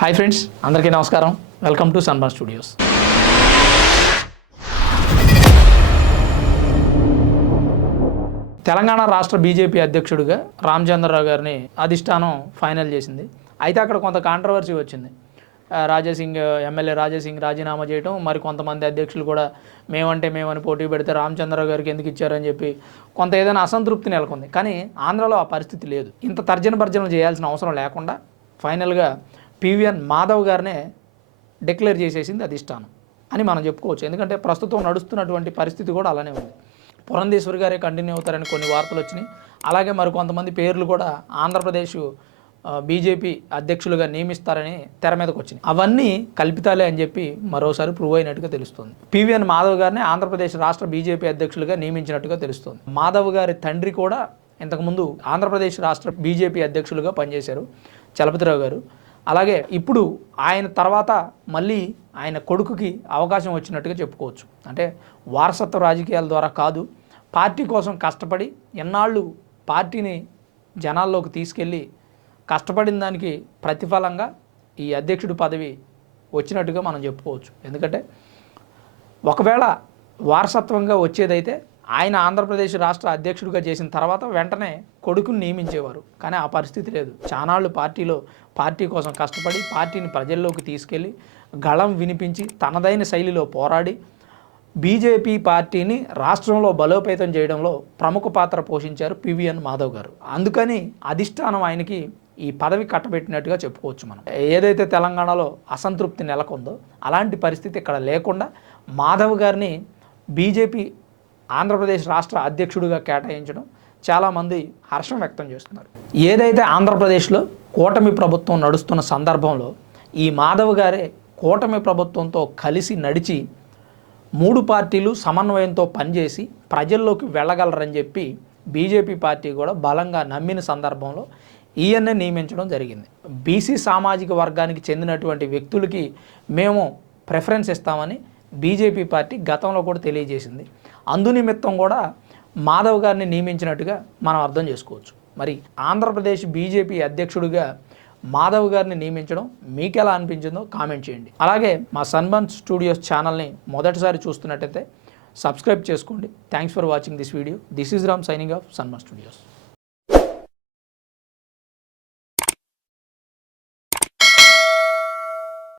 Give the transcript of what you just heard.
Hi friends అందరికీ నమస్కారం. Welcome to Sunburn Studios Telangana రాష్ట్ర బీజేపీ అధ్యక్షుడిగా రామచంద్రరావు గారిని అధిష్టానం ఫైనల్ చేసింది. అయితే అక్కడ కొంత కాంట్రవర్సీ వచ్చింది. రాజాసింగ్ ఎమ్మెల్యే రాజాసింగ్ రాజీనామా చేయడం మరి కొంతమంది అధ్యక్షులు కూడా మేమంటే మేమని పోటీ పెడితే రామచంద్రరావు గారికి ఎందుకు ఇచ్చారని చెప్పి కొంత ఏదైనా అసంతృప్తి నెలకొంది. కానీ ఆంధ్రాలో ఆ పరిస్థితి లేదు. ఇంత తర్జన భర్జన చేయాల్సిన అవసరం లేకుండా ఫైనల్గా పివిఎన్ మాధవ్ గారినే డిక్లేర్ చేసేసింది అధిష్టానం అని మనం చెప్పుకోవచ్చు. ఎందుకంటే ప్రస్తుతం నడుస్తున్నటువంటి పరిస్థితి కూడా అలానే ఉంది. పురంధేశ్వరి గారే కంటిన్యూ అవుతారని కొన్ని వార్తలు వచ్చినాయి. అలాగే మరికొంతమంది పేర్లు కూడా ఆంధ్రప్రదేశ్ బీజేపీ అధ్యక్షులుగా నియమిస్తారని తెర మీదకి వచ్చినాయి. అవన్నీ కల్పితాలే అని చెప్పి మరోసారి ప్రూవ్ అయినట్టుగా తెలుస్తుంది. పివిఎన్ మాధవ్ గారిని ఆంధ్రప్రదేశ్ రాష్ట్ర బీజేపీ అధ్యక్షులుగా నియమించినట్టుగా తెలుస్తుంది. మాధవ్ గారి తండ్రి కూడా ఇంతకుముందు ఆంధ్రప్రదేశ్ రాష్ట్ర బీజేపీ అధ్యక్షులుగా పనిచేశారు. చలపతిరావు గారు. అలాగే ఇప్పుడు ఆయన తర్వాత మళ్ళీ ఆయన కొడుకుకి అవకాశం వచ్చినట్టుగా చెప్పుకోవచ్చు. అంటే వారసత్వ రాజకీయాల ద్వారా కాదు పార్టీ కోసం కష్టపడి ఎన్నాళ్ళు పార్టీని జనాల్లోకి తీసుకెళ్ళి కష్టపడిన దానికి ప్రతిఫలంగా ఈ అధ్యక్షుడి పదవి వచ్చినట్టుగా మనం చెప్పుకోవచ్చు. ఎందుకంటే ఒకవేళ వారసత్వంగా వచ్చేదైతే ఆయన ఆంధ్రప్రదేశ్ రాష్ట్ర అధ్యక్షుడిగా చేసిన తర్వాత వెంటనే కొడుకుని నియమించేవారు. కానీ ఆ పరిస్థితి లేదు. చానాళ్ళు పార్టీలో పార్టీ కోసం కష్టపడి పార్టీని ప్రజల్లోకి తీసుకెళ్ళి గళం వినిపించి తనదైన శైలిలో పోరాడి బీజేపీ పార్టీని రాష్ట్రంలో బలోపేతం చేయడంలో ప్రముఖ పాత్ర పోషించారు పివిఎన్ మాధవ్ గారు. అందుకని అధిష్టానం ఆయనకి ఈ పదవి కట్టబెట్టినట్టుగా చెప్పుకోవచ్చు మనం. ఏదైతే తెలంగాణలో అసంతృప్తి నెలకొందో అలాంటి పరిస్థితి ఇక్కడ లేకుండా మాధవ్ గారిని బీజేపీ ఆంధ్రప్రదేశ్ రాష్ట్ర అధ్యక్షుడిగా కేటాయించడం చాలామంది హర్షం వ్యక్తం చేస్తున్నారు. ఏదైతే ఆంధ్రప్రదేశ్లో కూటమి ప్రభుత్వం నడుస్తున్న సందర్భంలో ఈ మాధవ్ గారే కూటమి ప్రభుత్వంతో కలిసి నడిచి మూడు పార్టీలు సమన్వయంతో పనిచేసి ప్రజల్లోకి వెళ్ళగలరని చెప్పి బీజేపీ పార్టీ కూడా బలంగా నమ్మిన సందర్భంలో ఈయన్నే నియమించడం జరిగింది. బీసీ సామాజిక వర్గానికి చెందినటువంటి వ్యక్తులకి మేము ప్రిఫరెన్స్ ఇస్తామని బీజేపీ పార్టీ గతంలో కూడా తెలియజేసింది. అందునిమిత్తం కూడా మాధవ్ గారిని నియమించినట్టుగా మనం అర్థం చేసుకోవచ్చు. మరి ఆంధ్రప్రదేశ్ బీజేపీ అధ్యక్షుడిగా మాధవ్ గారిని నియమించడం మీకు ఎలా అనిపించిందో కామెంట్ చేయండి. అలాగే మా సన్బన్ స్టూడియోస్ ఛానల్ని మొదటిసారి చూస్తున్నట్టయితే సబ్స్క్రైబ్ చేసుకోండి. Thanks for watching this video. This is Ram signing off Sunburn Studios.